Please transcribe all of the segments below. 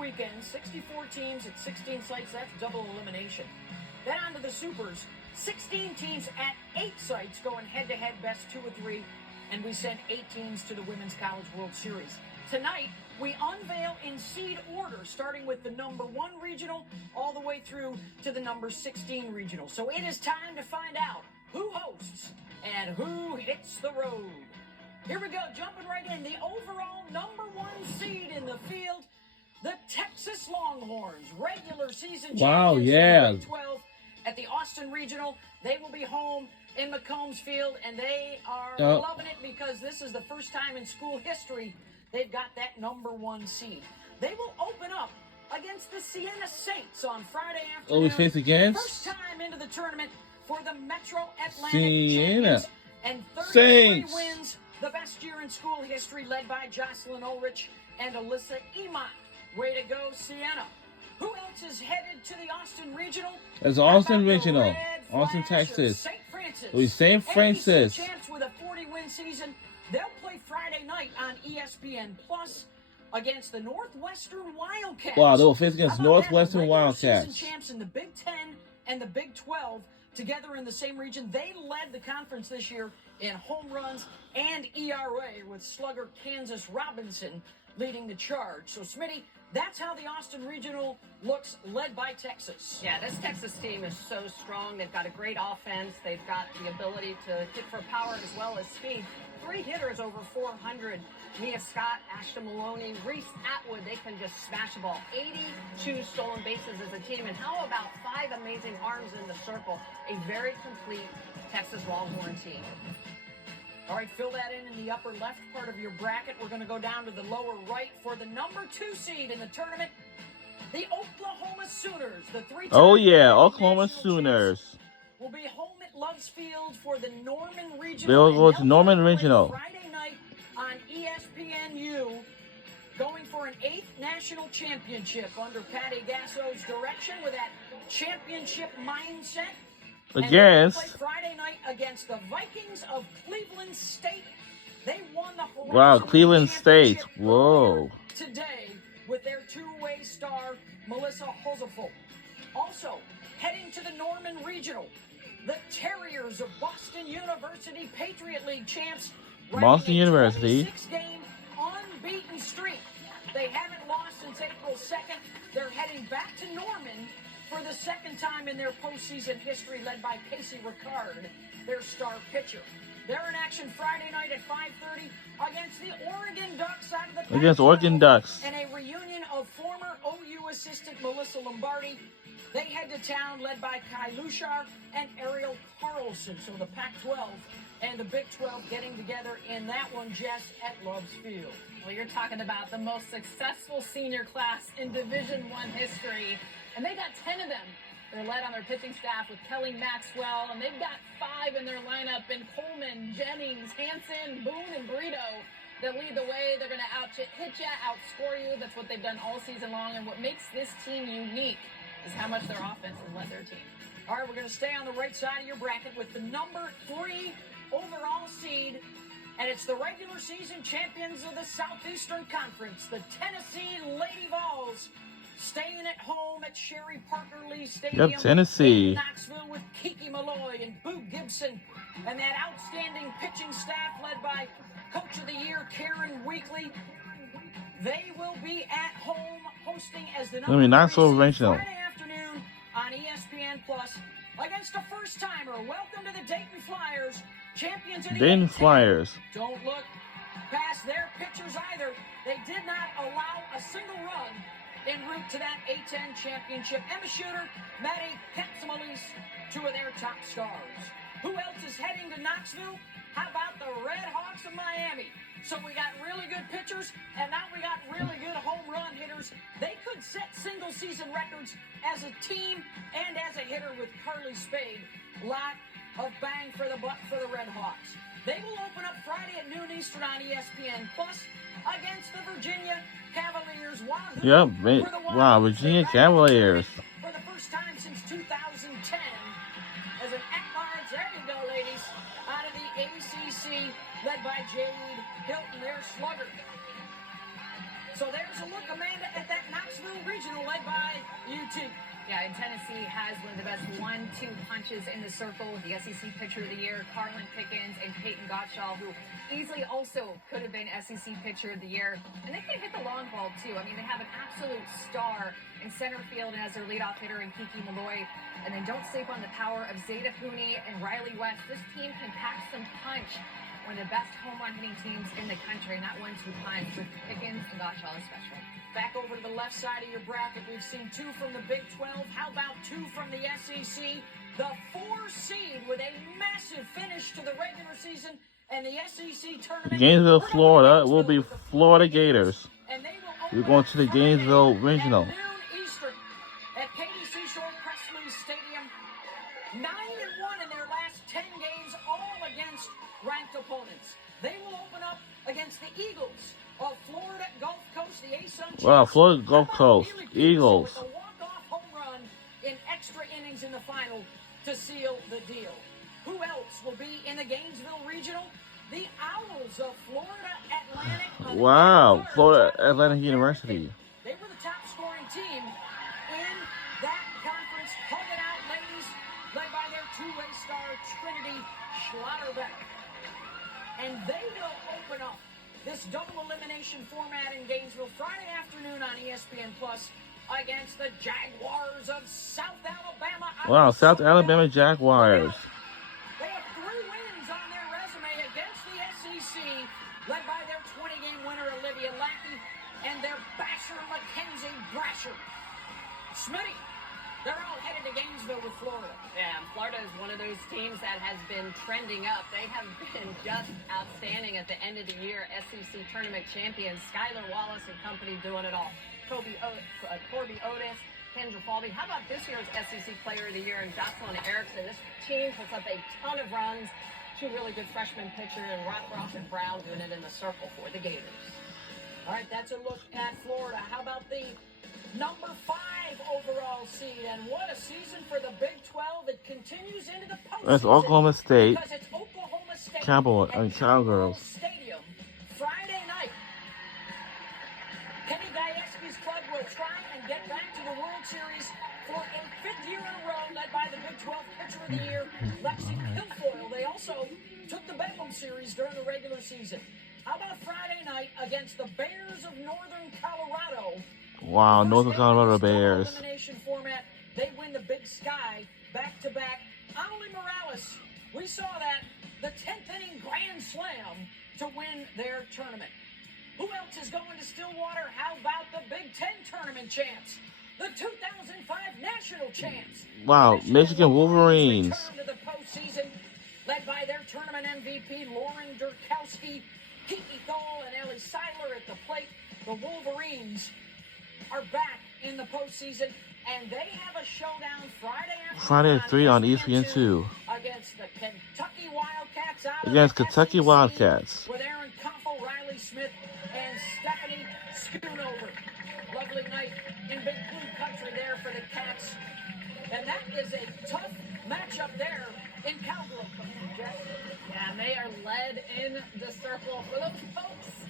weekend, 64 teams at 16 sites. That's double elimination. Then on to the Supers. 16 teams at 8 sites going head-to-head best 2 of 3. And we sent 8 teams to the Women's College World Series. Tonight, we unveil in seed order, starting with the number 1 regional all the way through to the number 16 regional. So it is time to find out who hosts and who hits the road. Here we go, jumping right in. The overall number 1 seed in the field, the Texas Longhorns, regular season champions in Big 12 at the Austin Regional. They will be home in McCombs Field, and they are loving it because this is the first time in school history they've got that number 1 seed. They will open up against the Siena Saints on Friday afternoon. Oh, we face against? First time into the tournament for the Metro Atlantic Siena champions. And 33 wins, the best year in school history, led by Jocelyn Ulrich and Alyssa Emott. Way to go, Siena. Who else is headed to the Austin Regional? It's Austin Regional. Austin, Texas. St. Francis. It'll be St. Francis. Champs with a 40-win season. They'll play Friday night on ESPN Plus against the Northwestern Wildcats. Wow, they will face against Northwestern Wildcats. Season champs in the Big 10 and the Big 12 together in the same region. They led the conference this year in home runs and ERA, with slugger Kansas Robinson leading the charge. So, Smitty, that's how the Austin Regional looks, led by Texas. Yeah, this Texas team is so strong. They've got a great offense. They've got the ability to hit for power as well as speed. 3 hitters over 400. Mia Scott, Ashton Maloney, Reese Atwood. They can just smash the ball. 82 stolen bases as a team. And how about 5 amazing arms in the circle? A very complete Texas Longhorn team. All right, fill that in the upper left part of your bracket. We're going to go down to the lower right for the number 2 seed in the tournament, the Oklahoma Sooners. The 3-time Oklahoma Sooners will be home at Loves Field for the Norman Regional. They'll go to Norman Regional Friday night on ESPNU, going for an 8th national championship under Patty Gasso's direction with that championship mindset. Against Friday night against the Vikings of Cleveland State. They won the Horizon Wow, Cleveland State. Whoa. Today with their 2-way star Melissa Hoseful. Also heading to the Norman Regional, the Terriers of Boston University, Patriot League champs. Boston University. 6-game unbeaten streak. They haven't lost since April 2nd. They're heading back to Norman for the 2nd time in their postseason history, led by Casey Ricard, their star pitcher. They're in action Friday night at 5:30 against the Oregon Ducks out of the against Oregon Ducks. And a reunion of former OU assistant Melissa Lombardi. They head to town, led by Kai Lushar and Ariel Carlson. So the Pac-12 and the Big 12 getting together in that one, Jess, at Loves Field. Well, you're talking about the most successful senior class in Division I history. And they got 10 of them. They're led on their pitching staff with Kelly Maxwell, and they've got 5 in their lineup in Coleman, Jennings, Hanson, Boone, and Brito that lead the way. They're going to hit you, outscore you. That's what they've done all season long. And what makes this team unique is how much their offense has led their team. All right, we're going to stay on the right side of your bracket with the number 3 overall seed. And it's the regular season champions of the Southeastern Conference, the Tennessee Lady Vols, staying at home at Sherry Parker Lee Stadium. Tennessee. In Knoxville with Kiki Malloy and Boo Gibson and that outstanding pitching staff led by Coach of the Year Karen Weekly. They will be at home hosting as the number 3 seed Friday afternoon on ESPN Plus against a first-timer. Welcome to the Dayton Flyers, champions of the Dayton Flyers. Don't look past their pitchers either. They did not allow a single run en route to that A-10 championship. Emma Shooter, Maddie Katsumalis, 2 of their top stars. Who else is heading to Knoxville? How about the Red Hawks of Miami? So we got really good pitchers, and now we got really good home run hitters. They could set single-season records as a team and as a hitter with Carly Spade. Lot of bang for the buck for the Red Hawks. They will open up Friday at noon Eastern on ESPN Plus against the Virginia Cavaliers. Wow, Virginia Cavaliers. For the first time since 2010, as an at-large, there you go, ladies, out of the ACC, led by Jade Hilton, their slugger. So there's a look, Amanda, at that Knoxville And Tennessee has one of the best 1-2 punches in the circle with the SEC Pitcher of the Year, Carlin Pickens and Peyton Gottschall, who easily also could have been SEC Pitcher of the Year. And they can hit the long ball, too. I mean, they have an absolute star in center field as their leadoff hitter in Kiki Malloy. And then don't sleep on the power of Zeta Pooney and Riley West. This team can pack some punch. One of the best home run hitting teams in the country, and that 1-2 punch with Pickens and Gottschall especially. Back over to the left side of your bracket, we've seen 2 from the Big 12. How about 2 from the SEC? The 4 seed with a massive finish to the regular season and the SEC tournament. Gainesville, Florida will be Florida Gators. And they will We're going to the Gainesville Regional. at noon Eastern at Katy Seashore Presley Stadium. 9-1 in their last 10 games, all against ranked opponents. They will open up against the Eagles of Florida Gulf Coast, the ASUN. Wow, Florida Gulf Coast, Eagles. With a walk-off home run in extra innings in the final to seal the deal. Who else will be in the Gainesville Regional? The Owls of Florida Atlantic. Wow, Florida Atlantic University. They were the top scoring team in that conference. Hug it out, ladies, led by their two-way star, Trinity Schlotterbeck. And they will open up this double elimination format in Gainesville Friday afternoon on ESPN Plus against the Jaguars of South Alabama. Wow, South Alabama Jaguars. They have 3 wins on their resume against the SEC, led by their 20-game winner, Olivia Lackey, and their basher, Mackenzie Brasher. Smitty, they're all headed to Gainesville with Florida. Yeah, Florida is one of those teams that has been trending up. They have been just outstanding at the end of the year. SEC tournament champions, Skylar Wallace and company doing it all. Corby Otis, Kendra Falvey. How about this year's SEC Player of the Year and Jocelyn Erickson? This team puts up a ton of runs. 2 really good freshman pitchers, and Rock and Brown doing it in the circle for the Gators. All right, that's a look at Florida. How about the number 5 overall seed? And what a season for the Big 12. It continues into the postseason. That's Oklahoma State. Because it's Oklahoma State Cowgirls. Stadium Friday night. Kenny Gajewski's club will try and get back to the World Series for a 5th year in a row, led by the Big 12 Pitcher of the Year, Lexi Kilfoyle. They also took the Bedlam Series during the regular season. How about Friday night against the Bears of Northern Colorado? Wow, Northern Colorado Bears. Elimination format. They win the Big Sky back-to-back. Amelie Morales, we saw that, the 10th inning grand slam to win their tournament. Who else is going to Stillwater? How about the Big Ten tournament champs? The 2005 national champs. Wow, Michigan Wolverines. Return to the postseason, led by their tournament MVP, Lauren Durkowski, Kiki Thal, and Ellie Seiler at the plate. The Wolverines are back in the postseason, and they have a showdown Friday at 3 on ESPN2 against the Kentucky Wildcats. Against Kentucky Wildcats. With Aaron Koppel, Riley Smith, and Stephanie Schoonover. Lovely night in Big Blue Country there for the Cats. And that is a tough matchup there in Cowgirl Country, Jeff. Yeah, and they are led in the circle for those folks.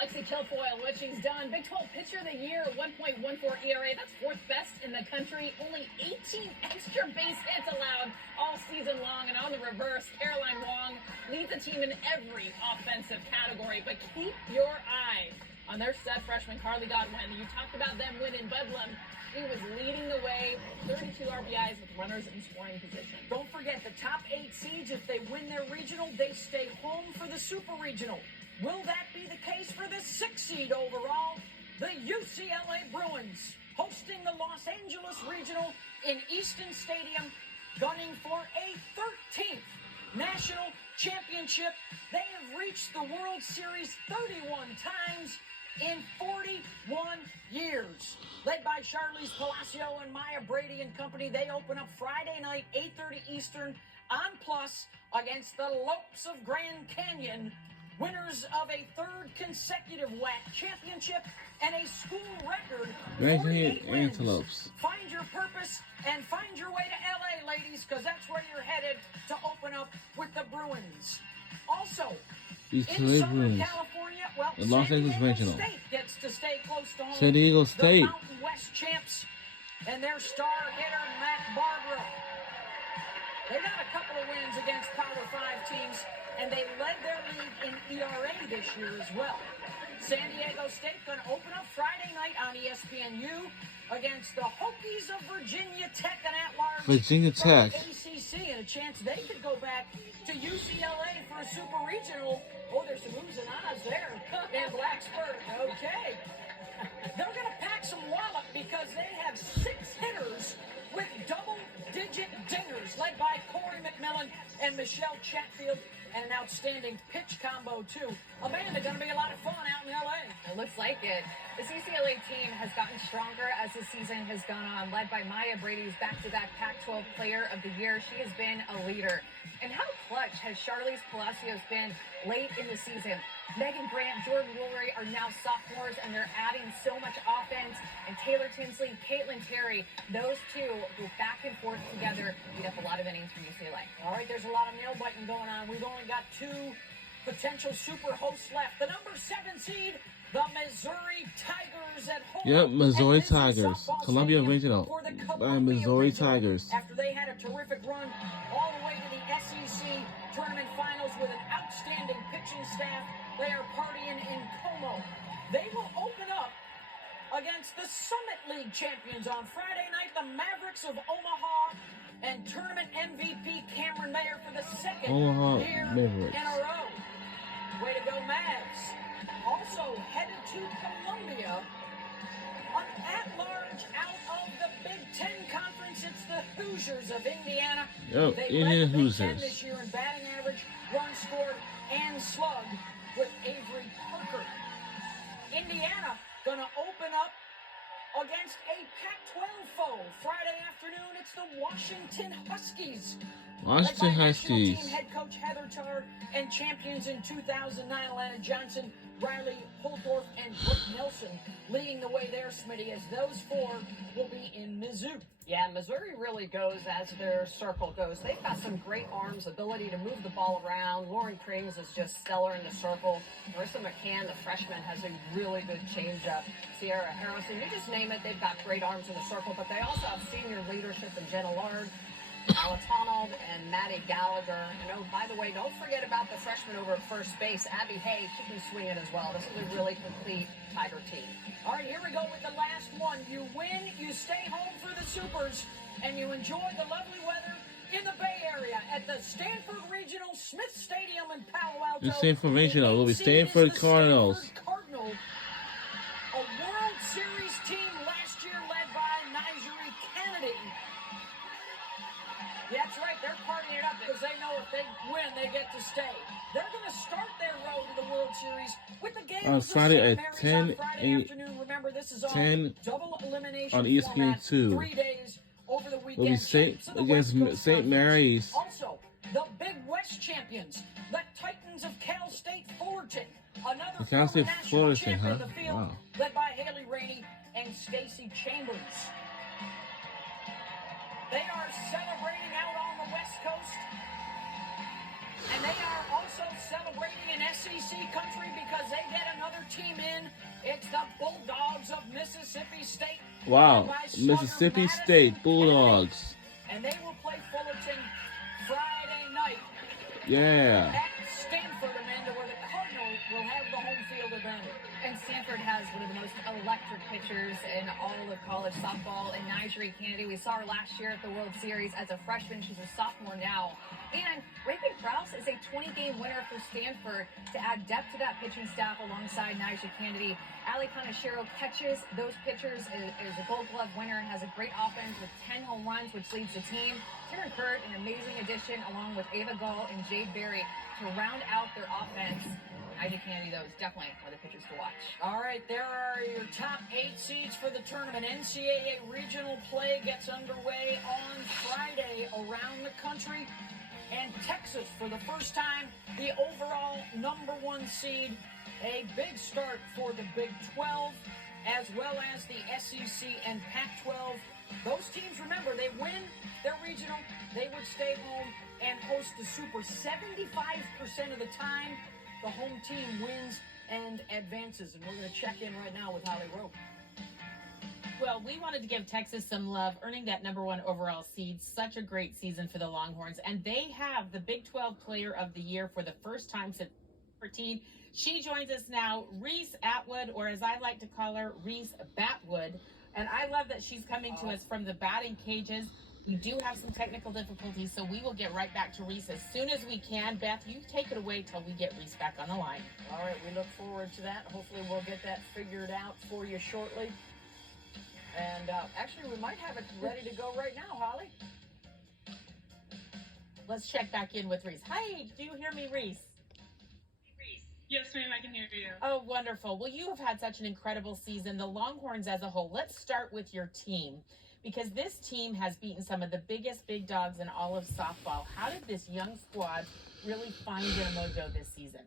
Lexi Kilfoyle, what she's done. Big 12 Pitcher of the Year, 1.14 ERA. That's 4th best in the country. Only 18 extra base hits allowed all season long. And on the reverse, Caroline Wong leads the team in every offensive category. But keep your eye on their stud freshman, Carly Godwin. You talked about them winning Bedlam. He was leading the way, 32 RBIs with runners in scoring position. Don't forget, the top 8 seeds, if they win their regional, they stay home for the Super Regional. Will that be the case for the 6th seed overall? The UCLA Bruins hosting the Los Angeles Regional in Easton Stadium, gunning for a 13th national championship. They have reached the World Series 31 times in 41 years. Led by Charlize Palacio and Maya Brady and company, they open up Friday night, 8:30 Eastern on Plus against the Lopes of Grand Canyon, winners of a 3rd consecutive WAC championship and a school record 48 wins. Antelopes. Find your purpose and find your way to LA, ladies, because that's where you're headed to open up with the Bruins. Also, These in 2 Southern Bruins. California, well, The Los San Angeles Diego Regional. State gets to stay close to home. San Diego The State. Mountain West champs and their star hitter, Matt Barbara. They got a couple of wins against Power 5 teams, and they led their league in ERA this year as well. San Diego State going to open up Friday night on ESPNU against the Hokies of Virginia Tech and at-large Virginia Tech. ACC, and a chance they could go back to UCLA for a super regional. Oh, there's some oohs and ahs there in Blacksburg. Okay. They're going to pack some wallop because they have 6 hitters with double-digit dingers, led by Corey McMillan and Michelle Chatfield, and an outstanding pitch combo, too. Amanda, going to be a lot of fun out in L.A. It looks like it. This UCLA team has gotten stronger as the season has gone on, led by Maya Brady's back-to-back Pac-12 Player of the Year. She has been a leader. And how clutch has Charlize Palacios been late in the season? Megan Grant, Jordan Woolery are now sophomores, and they're adding so much offense. And Taylor Tinsley, Caitlin Terry, those two go back and forth together, beat up a lot of innings for UCLA. All right, there's a lot of nail-biting going on. We've only got 2 potential super hosts left. The number 7 seed, the Missouri Tigers at home. Yep, Missouri at Lindsay Tigers. Softball Columbia Stadium Regional for the by Columbia Missouri Regional. Tigers. After they had a terrific run all the way to the SEC Tournament Finals with an outstanding pitching staff, they are partying in Como. They will open up against the Summit League champions on Friday night, the Mavericks of Omaha, and tournament MVP Cameron Mayer for the second Omaha year Mavericks. in a row. Way to go, Mavs. Also headed to Columbia, an at-large out of the Big Ten Conference. It's the Hoosiers of Indiana. Yep, They Indiana led the Big Ten Hoosiers. this year in batting average, runs scored, and slug with Avery Parker. Indiana gonna open up against a Pac-12 foe. Friday afternoon, it's the Washington Huskies. Washington Led by national Huskies. team head coach Heather Tarr and champions in 2009, Atlanta Johnson, Riley Holtorf, and Brooke Nelson leading the way there, Smitty, as those 4 will be in Mizzou. Yeah, Missouri really goes as their circle goes. They've got some great arms, ability to move the ball around. Lauren Krings is just stellar in the circle. Marissa McCann, the freshman, has a really good changeup. Sierra Harrison, you just name it, they've got great arms in the circle, but they also have senior leadership in Jenna Lard, Alatonald, and Maddie Gallagher. And oh, by the way, don't forget about the freshman over at first base, Abby Hay. She can swing it as well. This is a really complete Tiger team. All right, here we go with the last one. You win, you stay home for the Supers, and you enjoy the lovely weather in the Bay Area at the Stanford Regional Smith Stadium in Palo Alto. The Stanford Regional will be The 8 seed is Stanford the Cardinals. Stanford Cardinal, a World Series team last year led by Nigeri Kennedy. Yeah, that's right. They're partying it up because they know if they win, they get to stay. They're going to start their road to the World Series with the game On Friday at 10 afternoon. Remember, this is all 10 double elimination on ESPN 2. 3 days over the weekend. Will be Champs of the against West Coast St. Conference. Mary's. Also, the Big West champions, the Titans of Cal State Fullerton. Another The Cal State former national Fullerton, champion huh? in the field, Wow. led by Haley Rainey and Stacey Chambers. They are celebrating out on the West Coast. And they are also celebrating in SEC country because they get another team in. It's the Bulldogs of Mississippi State. Wow, led by slugger Mississippi Madison State Kennedy. Bulldogs. And they will play Fullerton Friday night Yeah. at Stanford, Amanda, where the Cardinals will have the home field advantage. And Stanford has one of the most electric pitchers in all of college softball. And Nigeri Kennedy, we saw her last year at the World Series as a freshman. She's a sophomore now. And Reagan Krause is a 20-game winner for Stanford to add depth to that pitching staff alongside Nigeri Kennedy. Ali Kaneshiro catches those pitchers, is a Gold Glove winner, and has a great offense with 10 home runs, which leads the team. Karen Kurt, an amazing addition, along with Ava Gull and Jade Berry, to round out their offense. Nigeri Kennedy, though, is definitely one of the pitchers to watch. All right, there are your top 8 seeds for the tournament. NCAA regional play gets underway on Friday around the country. And Texas, for the first time, the overall number 1 seed. A big start for the Big 12, as well as the SEC and Pac-12. Those teams, remember, they win their regional, they would stay home and host the Super 75% of the time. The home team wins and advances. And we're going to check in right now with Holly Rowe. Well, we wanted to give Texas some love, earning that #1 overall seed. Such a great season for the Longhorns. And they have the Big 12 Player of the Year for the first time since 2014. She joins us now, Reese Atwood, or as I like to call her, Reese Batwood. And I love that she's coming to us from the batting cages. We do have some technical difficulties, so we will get right back to Reese as soon as we can. Beth, you take it away till we get Reese back on the line. All right, we look forward to that. Hopefully we'll get that figured out for you shortly. And actually, we might have it ready to go right now, Holly. Let's check back in with Reese. Hi, do you hear me, Reese? Yes, ma'am, I can hear you. Oh, wonderful. Well, you have had such an incredible season. The Longhorns as a whole. Let's start with your team, because this team has beaten some of the biggest big dogs in all of softball. How did this young squad really find their mojo this season?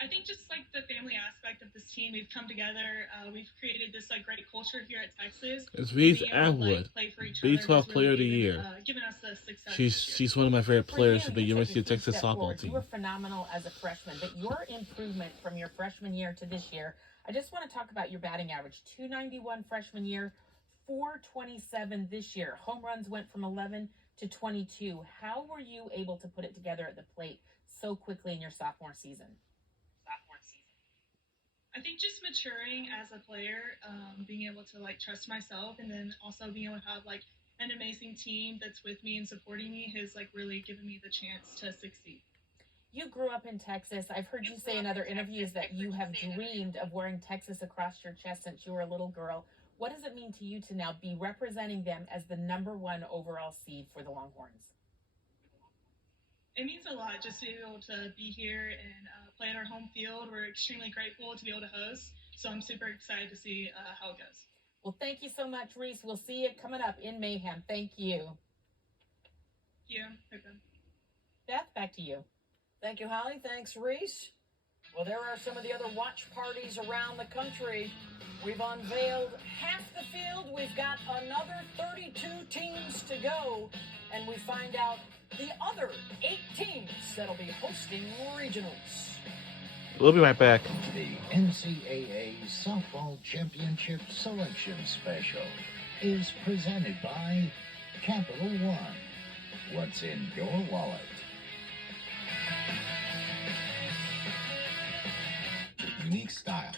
I think just like the family aspect of this team, we've come together. We've created this great culture here at Texas. It's Reese Being able to, Atwood, play for each Big other 12 has Player of the really Year. given us the success. She's one of my favorite players for the you University took a of Texas huge step softball forward. You team. were phenomenal as a freshman, but your improvement from your freshman year to this year, I just want to talk about your batting average. 291 freshman year, 427 this year. Home runs went from 11 to 22. How were you able to put it together at the plate so quickly in your sophomore season? I think just maturing as a player, being able to trust myself, and then also being able to have an amazing team that's with me and supporting me has really given me the chance to succeed. You grew up in Texas. I've heard you say in other interviews that you have dreamed of wearing Texas across your chest since you were a little girl. What does it mean to you to now be representing them as the #1 overall seed for the Longhorns? It means a lot just to be able to be here and play at our home field. We're extremely grateful to be able to host, so I'm super excited to see how it goes. Well, thank you so much, Reese. We'll see you coming up in Mayhem. Thank you. Yeah. Okay. Beth, back to you. Thank you, Holly. Thanks, Reese. Well, there are some of the other watch parties around the country. We've unveiled half the field. We've got another 32 teams to go. And we find out the other 8 teams that'll be hosting regionals. We'll be right back. The NCAA Softball Championship Selection Special is presented by Capital One. What's in your wallet? Unique style.